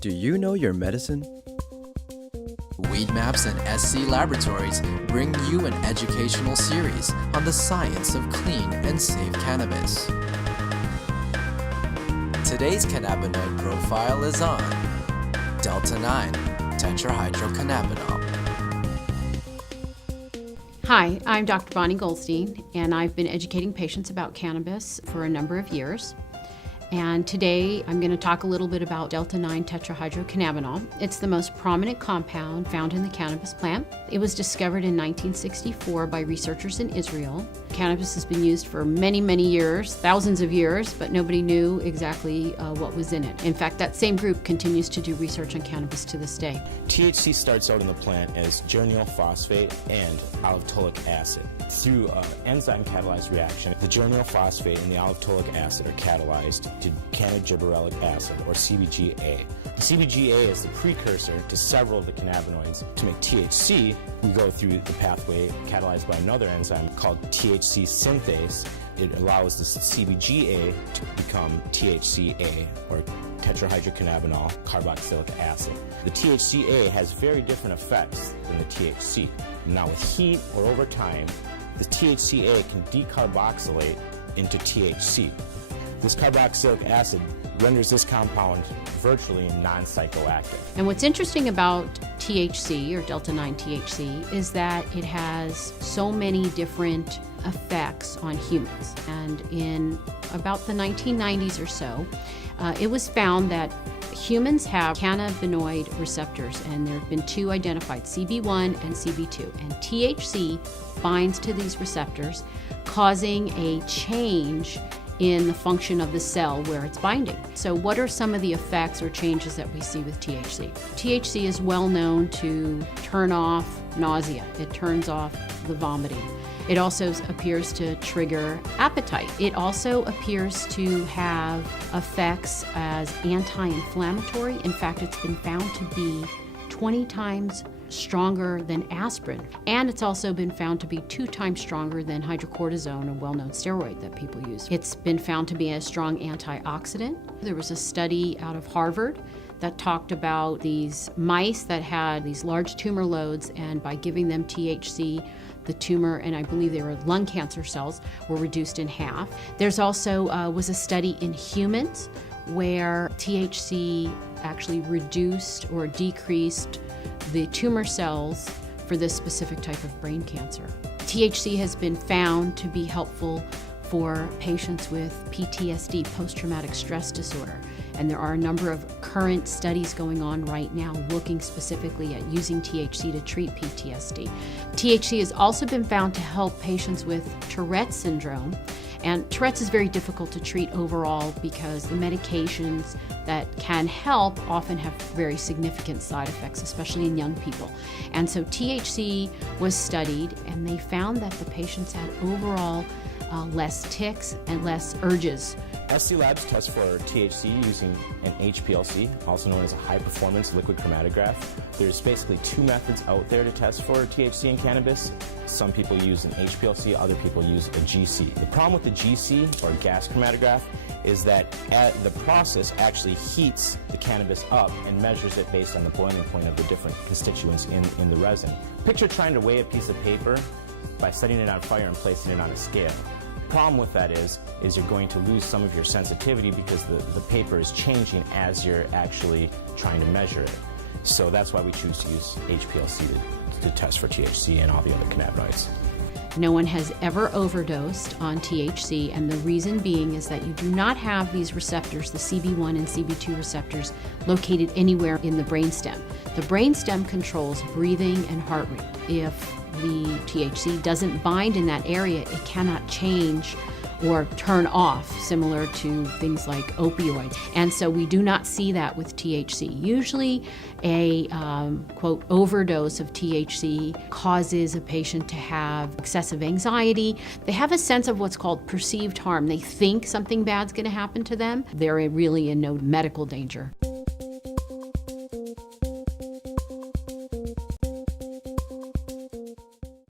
Do you know your medicine? Weed Maps and SC Laboratories bring you an educational series on the science of clean and safe cannabis. Today's cannabinoid profile is on Delta-9 tetrahydrocannabinol. Hi, I'm Dr. Bonnie Goldstein, and I've been educating patients about cannabis for a number of years. And today I'm going to talk a little bit about Delta-9 tetrahydrocannabinol. It's the most prominent compound found in the cannabis plant. It was discovered in 1964 by researchers in Israel. Cannabis has been used for many, many years, thousands of years, but nobody knew exactly what was in it. In fact, that same group continues to do research on cannabis to this day. THC starts out in the plant as geranyl phosphate and aliptolic acid. Through an enzyme-catalyzed reaction, the geranyl phosphate and the aliptolic acid are catalyzed to cannabigerolic acid, or CBGA. The CBGA is the precursor to several of the cannabinoids. To make THC, we go through the pathway catalyzed by another enzyme called THC synthase. It allows the CBGA to become THCA, or tetrahydrocannabinol carboxylic acid. The THCA has very different effects than the THC. Now with heat or over time, the THCA can decarboxylate into THC. This carboxylic acid renders this compound virtually non-psychoactive. And what's interesting about THC, or Delta-9 THC, is that it has so many different effects on humans. And in about the 1990s or so, it was found that humans have cannabinoid receptors, and there have been two identified, CB1 and CB2. And THC binds to these receptors, causing a change in the function of the cell where it's binding. So what are some of the effects or changes that we see with THC? THC is well known to turn off nausea. It turns off the vomiting. It also appears to trigger appetite. It also appears to have effects as anti-inflammatory. In fact, it's been found to be 20 times stronger than aspirin, and it's also been found to be 2 times stronger than hydrocortisone, a well-known steroid that people use. It's been found to be a strong antioxidant. There was a study out of Harvard that talked about these mice that had these large tumor loads, and by giving them THC, the tumor, and I believe they were lung cancer cells, were reduced in half. There's also was a study in humans where THC actually reduced or decreased the tumor cells for this specific type of brain cancer. THC has been found to be helpful for patients with PTSD, post-traumatic stress disorder. And there are a number of current studies going on right now looking specifically at using THC to treat PTSD. THC has also been found to help patients with Tourette's syndrome. And Tourette's is very difficult to treat overall because the medications that can help often have very significant side effects, especially in young people. And so THC was studied, and they found that the patients had overall less tics and less urges. SC Labs tests for THC using an HPLC, also known as a high-performance liquid chromatograph. There's basically 2 methods out there to test for THC in cannabis. Some people use an HPLC, other people use a GC. The problem with the GC, or gas chromatograph, is that the process actually heats the cannabis up and measures it based on the boiling point of the different constituents in the resin. Picture trying to weigh a piece of paper by setting it on fire and placing it on a scale. Problem with that is you're going to lose some of your sensitivity because the paper is changing as you're actually trying to measure it. So that's why we choose to use HPLC to test for THC and all the other cannabinoids. No one has ever overdosed on THC, and the reason being is that you do not have these receptors, the CB1 and CB2 receptors, located anywhere in the brainstem. The brainstem controls breathing and heart rate. If the THC doesn't bind in that area, it cannot change or turn off, similar to things like opioids. And so we do not see that with THC. Usually a, quote, overdose of THC causes a patient to have excessive anxiety. They have a sense of what's called perceived harm. They think something bad's gonna happen to them. They're really in no medical danger.